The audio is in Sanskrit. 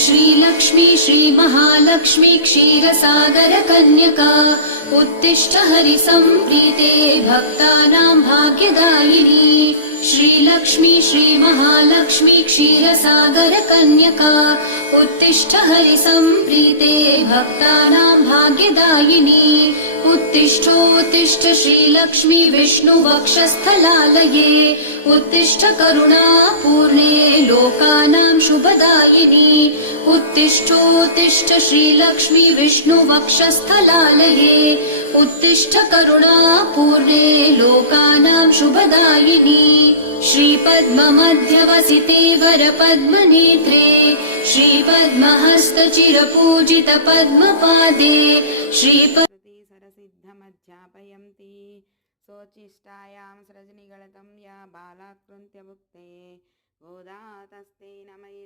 श्रीलक्ष्मी श्रीमहालक्ष्मी क्षीरसागरकन्यका उत्तिष्ठ हरिसम्प्रीते भक्तानां भाग्यदायिनी। श्रीलक्ष्मी श्रीमहालक्ष्मी क्षीरसागरकन्यका उत्तिष्ठ हरिसम्प्रीते भक्तानां भाग्यदायिनी। उत्तिष्ठोत्तिष्ठ श्रीलक्ष्मी विष्णुवक्षस्थलालये उत्तिष्ठ करुणापूर्णे लोकानां शुभदायिनी। उत्तिष्ठोत्तिष्ठ श्रीलक्ष्मी विष्णुवक्षस्थलालये उत्तिष्ठ करुणापूर्णे लोकानां शुभदायिनी। श्रीपद्ममध्यवसिते वरपद्मनेत्रे श्रीपद्महस्तचिरपूजितपद्मपादे सरसिद्धमध्यापयन्ति सोचिष्टायां सृजनिगणतं या बालाकृन्त्यमुक्ते गोदा तस्ते नमये।